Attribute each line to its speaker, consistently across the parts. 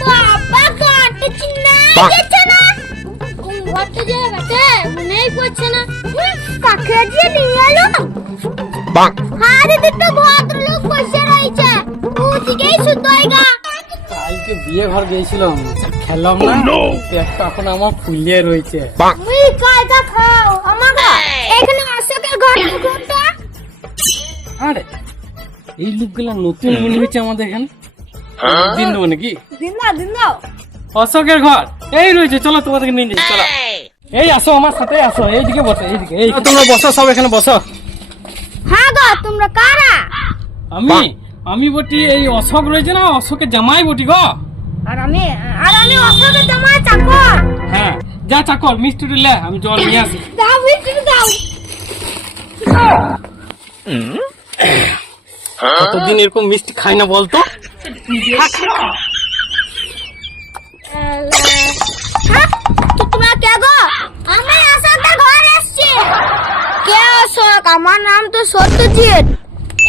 Speaker 1: বাবা ঘরটা চিনা গেছে না ঘরটা যে গেছে মনেই করছে না কাকে দিয়ে নিয়ে এলো আরে দুটো ভদ্রলোক বসে রয়েছে ওদিকেই শুদ্ধ হয়গা
Speaker 2: কালকে বিয়ে ঘর গিয়েছিলাম খেলাম না পেটটা এখন আমার ফুলিয়ে রয়েছে।
Speaker 1: তুমি কায়দা খাও আমাকে এখানে অশোকের ঘর কোনটা
Speaker 2: আরে এই লোকগুলা নতুন মনে হয়েছে আমাদের এখানে। দিন দেবো নাকি?
Speaker 1: দিন দাও দিন দাও
Speaker 2: অশোকের ঘর। এই রয়েছে চলো তোমাদেরকে নিয়ে যাই চলো। এই আসো আমার সাথে আসো এইদিকে বসো এইদিকে এই। তোমরা বসো সব এখানে বসো।
Speaker 1: হ্যাঁ গো তোমরা কারা?
Speaker 2: আমি? আমি বটি এই অশোক রয়েছে না অশোকের জামাই বটি গো।
Speaker 1: আর আমি আর আমি অশোকের জামাই চাকর।
Speaker 2: হ্যাঁ যা চাকর মিষ্টিটা লে আমি জল নিয়ে আসি।
Speaker 1: দাও বিক্রি দাও।
Speaker 2: কতদিন এরকম মিষ্টি খাই না বলতো?
Speaker 1: তোমরা কে গো আমি অশোকের ঘর এসেছি কে অশোক আমার নাম তো সত্যজিৎ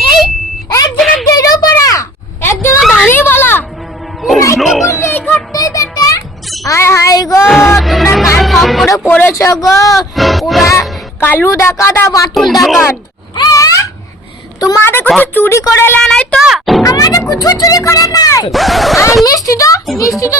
Speaker 1: এই একজনের পড়া একজনের দাঁড়িয়ে বলা এই ঘরটাই বেটা হাই হাই গো তোমরা কাল খবরে পড়েছো গো পুরা কালু ডাকাত আর বাতুল ডাকাত তোমাদের কিছু চুরি করে লা নাই তো? আমাদের কিছু চুরি আর মিষ্টি তো মিষ্টি তো